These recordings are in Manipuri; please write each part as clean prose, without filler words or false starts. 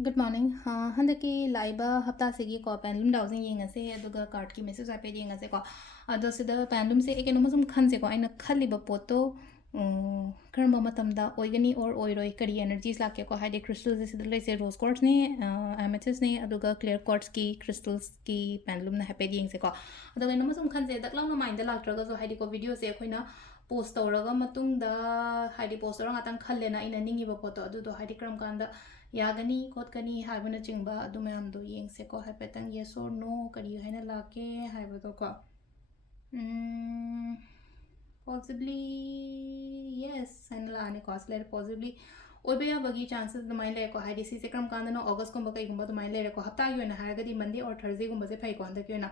Good morning. Handaki laiba Haftagi ko Pendulum Dowsing yengase aduga card ki message ape yengase ko ado sida Pendulum se ekeno masum khanse ko aina khaliba poto karma matamda oigani or oiroi kari energies lakke ko hide crystals sida laise rose quartz ne amethyst ne aduga clear quartz ki crystals ki Pendulum na hape yengse ko ado eno masum khanse daklang na mind laktraga so hide ko video se khoina post tawraga matungda hide post tawra ngatang khallena ina ningi ba photo adu do hide kram kanda yagani kotkani haibana chingba adu mayam do yengse ko haipetang yes or no kari haina lake haibado ko possibly yes haina laane ko asler possibly oibe ya bagi chances the mind le ko haidi si se kram kanda no august ko bakai gumba the mind le ko hafta gi na haragadi monday or thursday gumba se phai ko anda ki na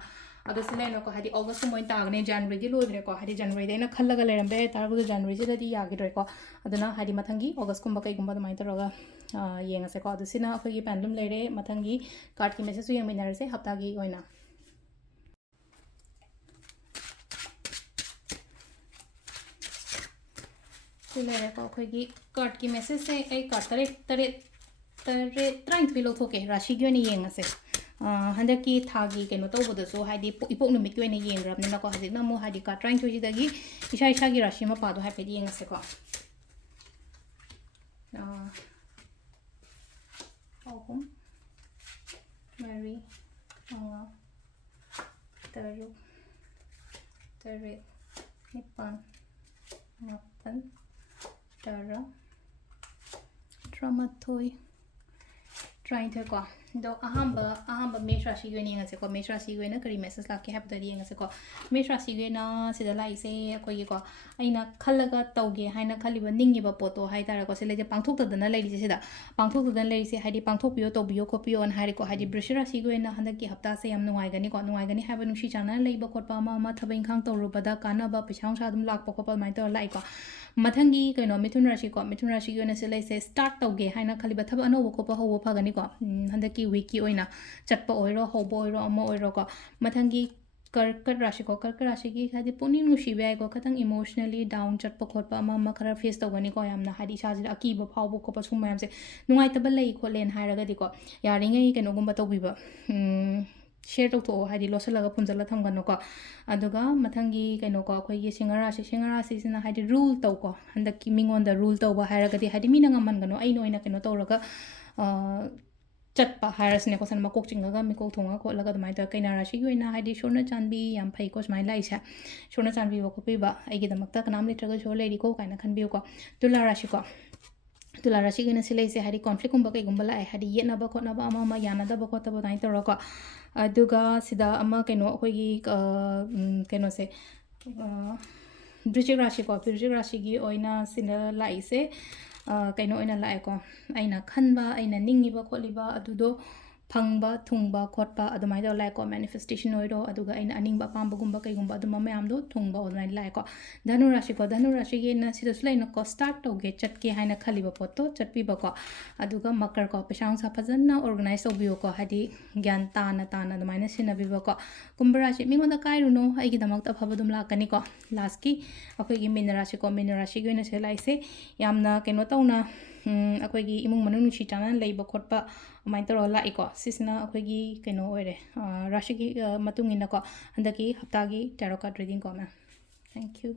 adu sile no ko haidi august ko moin tagne january di loidre ko haidi january de na khallaga lerambe tarbu january se di yagi doi ko aduna haidi mathangi august ko bakai gumba the mind taraga yengase ko adusina akhoi Pendulum lere mathangi card ki message yeng minarase hafta gi oina lere ko akhoi card ki message se ai card tare trying to lothoke rashi gi oina yengase handaki thagi keno tawboda so haidi ipok numit ki oina yengrabne na ko hajik na mo haidi card trying to jidagi isa gi rashi ma pado hape yengase ko ahum mari manga taruk taret nipan mapan tara tramathoi trying to ko do ahamba mesh rashi gi yengase ko mesh rashi gi na kari message la ke hab da yengase ko mesh rashi gi na sida lai se akoi ko aina khallaga tauge haina khaliba ningi ba poto hai tara ko se leje pangthok da na lai se sida pangthok da lai se haidi pangthok piyo to biyo ko piyo on hari ko haidi brush rashi gi na handak ki hafta se yam nuai gani ko nuai gani haba nushi chana lai ba khot pa ma thabai khang tawru bada kana ba pichang sa dum lak pa ko pa mai to lai ko mathangi kaino mithun rashi gi na se lai se start tauge haina khaliba thaba ano ko pa ho pha gani ko handaki wiki oina chatpa oiro hobo oiro ama oiro ko mathangi karkat rashi gi hadi puni nushi bai ko khatang emotionally down chatpa khotpa ama khara face tawgani ko yamna hadi sajira akiba phawbo ko pa sum mayam se nungai taba lai kholen hairaga di ko yaringai kaino gumba tawbiba share to hadi losalaga punjala thamgano ko aduga mathangi kaino ko akhoi gi singara sina hadi rule taw ko handaki mingon da rule taw ba hairaga di hadi minanga mangano ai noina kaino tawraga chatpa harasne ko san makok chingaga mikok thonga ko laga dmai ta kaina rashi gi oina hadi shorna chanbi yam phai ko smai lai sa shorna chanbi ko pe ba ai gi damak ta kanam litraga so lady ko kaina khan bi ko tula rashi gi na silai se hadi conflict kumba kai gumba lai hadi yena ba khotna ba ama yana da ba khotna ba dai taro ko aduga sida ama kaino akhoi gi kaino se brijik rashi gi oina sina lai se kaino oina lai ko aina khanba aina ningiba kholiba adudo phangba thungba khotpa adumai do lai ko manifestation oiro aduga aina aningba pamba gumba kai gumba aduma mayam do thungba odmai lai ko dhanu rashi ge na sido sulai na ko start to ge chatke haina khaliba poto chatpi ba ko aduga makar ko pesang sa phajana organize obiyo ko hadi gyan tana adumai na sina biba ko kumbha rashi mingonda kai runo ai gi damak ta phabadum la kani ko last ki akhoi gi min rashi ge na se lai se yamna keno tauna akhoi gi imung manu nushi chana leiba khotpa mai taro lai ko sisna akhoi gi keno oire rashi gi matung ina ko handaki hafta gi tarot card reading ko ma thank you